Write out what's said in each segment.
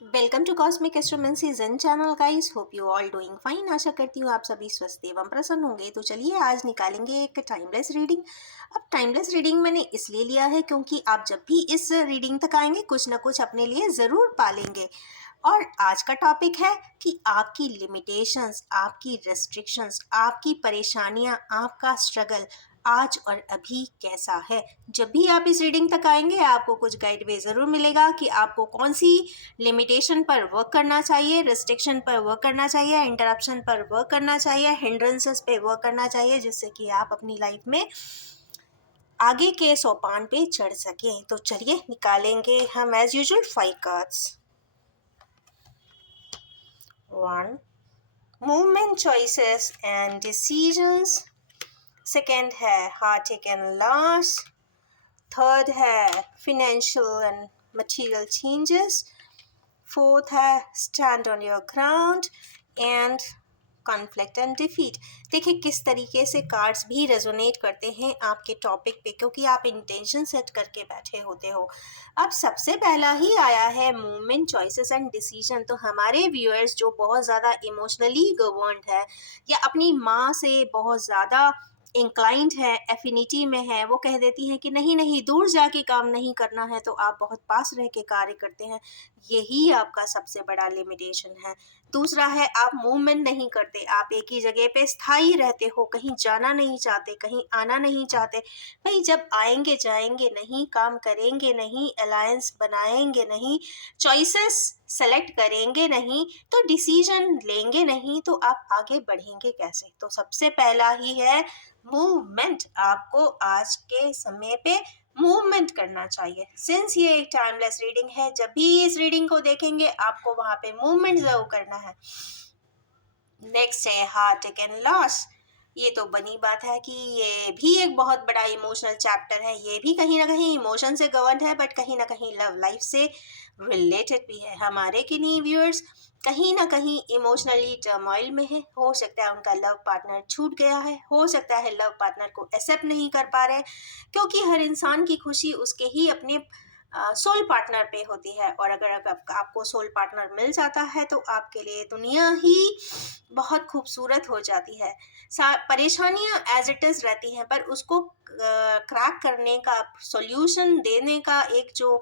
Welcome to Cosmic Astromancy Zen channel guys. Hope you all doing fine. आशा करती हूँ आप सभी स्वस्थ एवं प्रसन्न होंगे। तो चलिए आज निकालेंगे एक टाइमलेस रीडिंग। अब टाइमलेस रीडिंग मैंने इसलिए लिया है क्योंकि आप जब भी इस रीडिंग तक आएंगे कुछ ना कुछ अपने लिए ज़रूर पालेंगे। और आज का टॉपिक है कि आपकी लिमिटेशंस, आपकी रेस्ट्रिक्शंस, आपकी परेशानियां, आपका स्ट्रगल आज और अभी कैसा है। जब भी आप इस रीडिंग तक आएंगे आपको कुछ गाइडवे ज़रूर मिलेगा कि आपको कौन सी लिमिटेशन पर वर्क करना चाहिए, रिस्ट्रिक्शन पर वर्क करना चाहिए, इंटरप्शन पर वर्क करना चाहिए, हिंड्रेंसेस पे वर्क करना चाहिए, जिससे कि आप अपनी लाइफ में आगे के सोपान पे चढ़ सकें। तो चलिए निकालेंगे हम as usual 5 cards. 1 movement, choices and decisions. Second है हार्ट एंड लॉस। थर्ड है financial and material changes. Fourth है stand on your ground and conflict and defeat. देखिए किस तरीके से कार्ड्स भी रेजोनेट करते हैं आपके टॉपिक पे, क्योंकि आप इंटेंशन सेट करके बैठे होते हो। अब सबसे पहला ही आया है मूवमेंट, चॉइसेस एंड डिसीजन। तो हमारे व्यूअर्स जो बहुत ज़्यादा इमोशनली गवर्न्ड है या अपनी माँ से बहुत ज़्यादा इंक्लाइंड है, एफिनिटी में है, वो कह देती हैं कि नहीं नहीं दूर जाके काम नहीं करना है, तो आप बहुत पास रह के कार्य करते हैं। यही आपका सबसे बड़ा लिमिटेशन है। दूसरा है आप मूवमेंट नहीं करते, आप एक ही जगह पे स्थायी रहते हो, कहीं जाना नहीं चाहते, कहीं आना नहीं चाहते। भाई जब आएंगे जाएंगे नहीं, काम करेंगे नहीं, अलायंस बनाएंगे नहीं, चॉइसेस सेलेक्ट करेंगे नहीं, तो डिसीजन लेंगे नहीं, तो आप आगे बढ़ेंगे कैसे। तो सबसे पहला ही है मूवमेंट। आपको आज के समय पे मूवमेंट करना चाहिए। सिंस ये एक टाइमलेस रीडिंग है, जब भी इस रीडिंग को देखेंगे आपको वहां पे मूवमेंट जरूर करना है। नेक्स्ट है हार्ट एंड लॉस। ये तो बनी बात है कि ये भी एक बहुत बड़ा इमोशनल चैप्टर है। ये भी कहीं ना कहीं इमोशन से गवर्न है, बट कहीं ना कहीं लव लाइफ से रिलेटेड भी है। हमारे किन्हीं व्यूअर्स कहीं ना कहीं इमोशनली टर्मोइल में है। हो सकता है उनका लव पार्टनर छूट गया है, हो सकता है लव पार्टनर को एक्सेप्ट नहीं कर पा रहे, क्योंकि हर इंसान की खुशी उसके ही अपने सोल पार्टनर पे होती है। और अगर आपको सोल पार्टनर मिल जाता है तो आपके लिए दुनिया ही बहुत खूबसूरत हो जाती है। परेशानियां एज इट इज़ रहती हैं, पर उसको क्रैक करने का, सॉल्यूशन देने का एक जो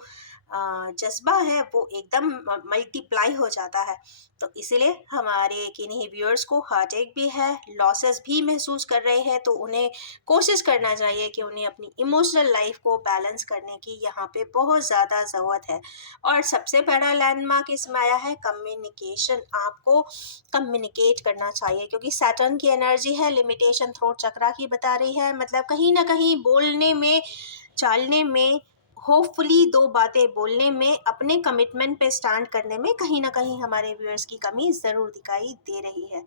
जज्बा है वो एकदम मल्टीप्लाई हो जाता है। तो इसीलिए हमारे किन्हीं व्यूअर्स को हार्ट अटैक भी है, लॉसेस भी महसूस कर रहे हैं, तो उन्हें कोशिश करना चाहिए कि उन्हें अपनी इमोशनल लाइफ को बैलेंस करने की यहाँ पे बहुत ज़्यादा ज़रूरत है। और सबसे बड़ा लैंडमार्क इसमें आया है कम्युनिकेशन। आपको कम्युनिकेट करना चाहिए, क्योंकि सैटर्न की एनर्जी है, लिमिटेशन थ्रोट चक्रा की बता रही है। मतलब कहीं ना कहीं बोलने में, चालने में, होपफुली दो बातें बोलने में, अपने कमिटमेंट पे स्टैंड करने में कहीं ना कहीं हमारे व्यूअर्स की कमी ज़रूर दिखाई दे रही है।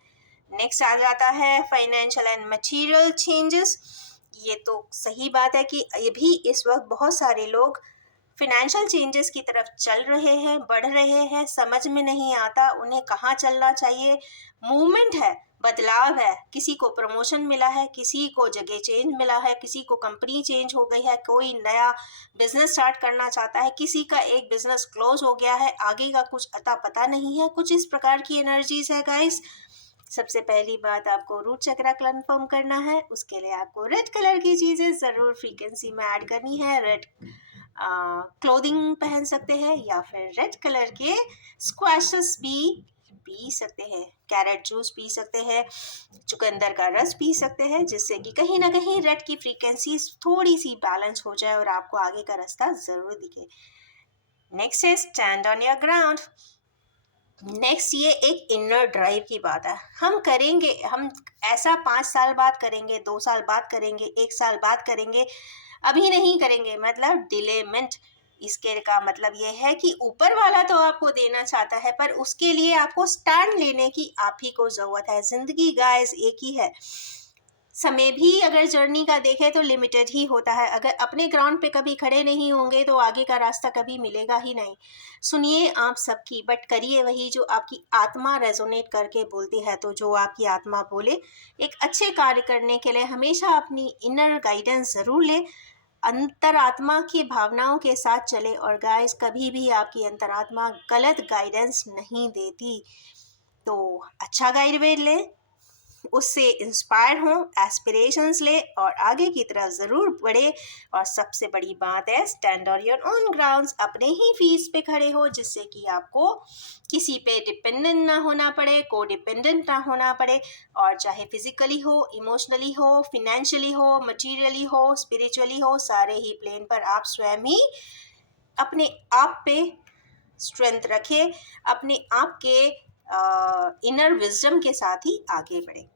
नेक्स्ट आ जाता है फाइनेंशियल एंड मटेरियल चेंजेस। ये तो सही बात है कि ये भी इस वक्त बहुत सारे लोग फिनेंशियल चेंजेस की तरफ चल रहे हैं, बढ़ रहे हैं, समझ में नहीं आता उन्हें कहाँ चलना चाहिए। मूवमेंट है, बदलाव है, किसी को प्रमोशन मिला है, किसी को जगह चेंज मिला है, किसी को कंपनी चेंज हो गई है, कोई नया बिजनेस स्टार्ट करना चाहता है, किसी का एक बिजनेस क्लोज हो गया है, आगे का कुछ अता पता नहीं है। कुछ इस प्रकार की एनर्जीज है गाइस। सबसे पहली बात आपको रूट चक्रा कंफर्म करना है। उसके लिए आपको रेड कलर की चीज़ें ज़रूर फ्रीक्वेंसी में ऐड करनी है। रेड क्लोथिंग पहन सकते हैं या फिर रेड कलर के स्क्वैशेस भी पी सकते हैं, कैरेट जूस पी सकते हैं, चुकंदर का रस पी सकते हैं, जिससे कि कहीं ना कहीं रेड की फ्रीक्वेंसी थोड़ी सी बैलेंस हो जाए और आपको आगे का रास्ता ज़रूर दिखे। नेक्स्ट है stand on your ground. Next ये एक इनर ड्राइव की बात है। हम करेंगे, हम ऐसा 5 साल बाद करेंगे, 2 साल बाद करेंगे, 1 साल बाद करेंगे, अभी नहीं करेंगे, मतलब डिलेमेंट। इसके का मतलब ये है कि ऊपर वाला तो आपको देना चाहता है, पर उसके लिए आपको स्टैंड लेने की आप ही को जरूरत है। जिंदगी गाइस एक ही है। समय भी अगर जर्नी का देखें तो लिमिटेड ही होता है। अगर अपने ग्राउंड पे कभी खड़े नहीं होंगे तो आगे का रास्ता कभी मिलेगा ही नहीं। सुनिए आप सबकी, बट करिए वही जो आपकी आत्मा रेजोनेट करके बोलती है। तो जो आपकी आत्मा बोले, एक अच्छे कार्य करने के लिए हमेशा अपनी इनर गाइडेंस ज़रूर ले। अंतरात्मा की भावनाओं के साथ चले। और गाइस, कभी भी आपकी अंतरात्मा गलत गाइडेंस नहीं देती, तो अच्छा गाइड ले, उससे इंस्पायर हो, एस्पिरेशंस ले और आगे की तरफ ज़रूर बढ़े। और सबसे बड़ी बात है, stand on your own grounds, अपने ही फीस पे खड़े हो, जिससे कि आपको किसी पे डिपेंडेंट ना होना पड़े, को डिपेंडेंट ना होना पड़े। और चाहे फिजिकली हो, इमोशनली हो, फिनेंशियली हो, मटीरियली हो, स्पिरिचुअली हो, सारे ही प्लेन पर आप स्वयं ही अपने आप पे स्ट्रेंथ रखे, अपने आप के इनर विजडम के साथ ही आगे बढ़े।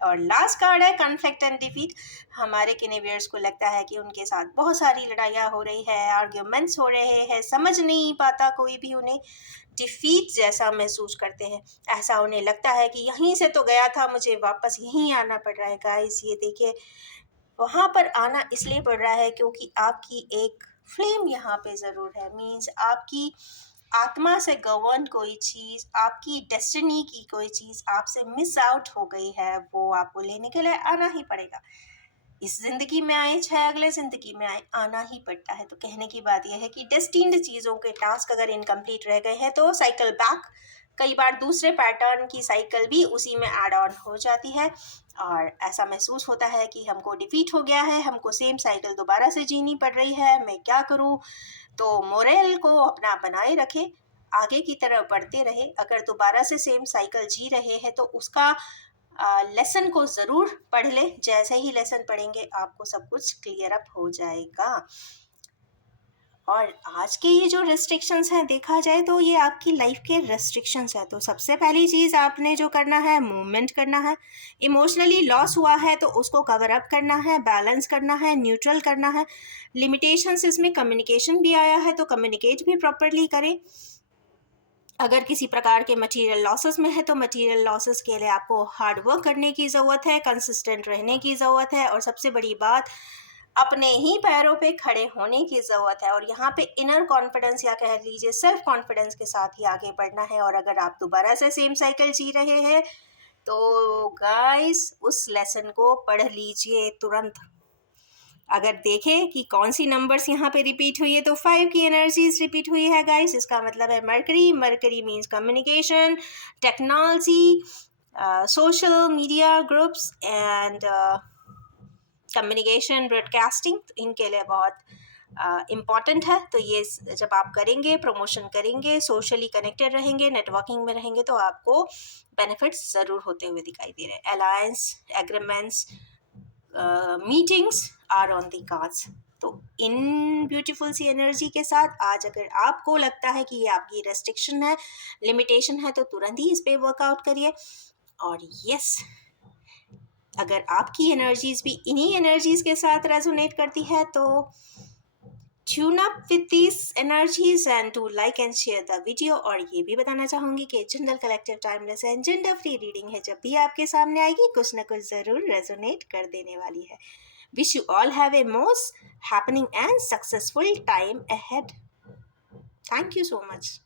और लास्ट कार्ड है कॉन्फ्लिक्ट एंड डिफीट। हमारे किनेवियर्स को लगता है कि उनके साथ बहुत सारी लड़ाइयाँ हो रही है, आर्ग्यूमेंट्स हो रहे हैं, समझ नहीं पाता कोई भी उन्हें, डिफीट जैसा महसूस करते हैं। ऐसा उन्हें लगता है कि यहीं से तो गया था, मुझे वापस यहीं आना पड़ रहा है। गाइस, ये देखिए, वहाँ पर आना इसलिए पड़ रहा है क्योंकि आपकी एक फ्लेम यहाँ पे ज़रूर है। मीन्स आपकी आत्मा से गवर्न कोई चीज़, आपकी डेस्टिनी की कोई चीज़ आपसे मिस आउट हो गई है, वो आपको लेने के लिए आना ही पड़ेगा। इस ज़िंदगी में आए चाहे अगले ज़िंदगी में आए, आना ही पड़ता है। तो कहने की बात यह है कि डेस्टिन्ड चीज़ों के टास्क अगर इनकम्प्लीट रह गए हैं तो साइकिल बैक, कई बार दूसरे पैटर्न की साइकिल भी उसी में ऐड ऑन हो जाती है। और ऐसा महसूस होता है कि हमको डिफीट हो गया है, हमको सेम साइकिल दोबारा से जीनी पड़ रही है, मैं क्या करूँ। तो मोरल को अपना बनाए रखे, आगे की तरफ बढ़ते रहे। अगर दोबारा से सेम साइकिल जी रहे हैं तो उसका लेसन को ज़रूर पढ़ ले। जैसे ही लेसन पढ़ेंगे आपको सब कुछ क्लियर अप हो जाएगा। और आज के ये जो रेस्ट्रिक्शंस हैं, देखा जाए तो ये आपकी लाइफ के रेस्ट्रिक्शंस हैं। तो सबसे पहली चीज़ आपने जो करना है, मूवमेंट करना है। इमोशनली लॉस हुआ है तो उसको कवर अप करना है, बैलेंस करना है, न्यूट्रल करना है। लिमिटेशंस, इसमें कम्युनिकेशन भी आया है, तो कम्युनिकेट भी प्रॉपरली करें। अगर किसी प्रकार के मटेरियल लॉसेस में है तो मटेरियल लॉसेस के लिए आपको हार्ड वर्क करने की ज़रूरत है, कंसिस्टेंट रहने की ज़रूरत है। और सबसे बड़ी बात, अपने ही पैरों पे खड़े होने की ज़रूरत है। और यहाँ पे इनर कॉन्फिडेंस या कह लीजिए सेल्फ कॉन्फिडेंस के साथ ही आगे बढ़ना है। और अगर आप दोबारा से सेम साइकिल जी रहे हैं तो गाइस, उस लेसन को पढ़ लीजिए तुरंत। अगर देखें कि कौन सी नंबर्स यहाँ पे रिपीट हुई है, तो 5 की एनर्जीज रिपीट हुई है गाइस। इसका मतलब है mercury. Mercury means communication, technology, social media groups and communication, broadcasting, तो इनके लिए बहुत इम्पॉर्टेंट है। तो ये जब आप करेंगे, प्रमोशन करेंगे, सोशली कनेक्टेड रहेंगे, नेटवर्किंग में रहेंगे, तो आपको बेनिफिट्स ज़रूर होते हुए दिखाई दे रहे हैं। Alliance, agreements, meetings are on the cards. तो इन ब्यूटीफुल सी एनर्जी के साथ आज अगर आपको लगता है कि ये आपकी रेस्ट्रिक्शन है, लिमिटेशन है, तो तुरंत ही इस पे वर्कआउट करिए। और यस, अगर आपकी एनर्जीज भी इन्हीं एनर्जीज के साथ रेजोनेट करती है तो tune up with these energies and to like and share the video. और ये भी बताना चाहूँगी कि general collective timeless and gender free reading है, जब भी आपके सामने आएगी कुछ ना कुछ ज़रूर रेजोनेट कर देने वाली है। Wish you all have a most happening and successful time ahead. Thank you so much.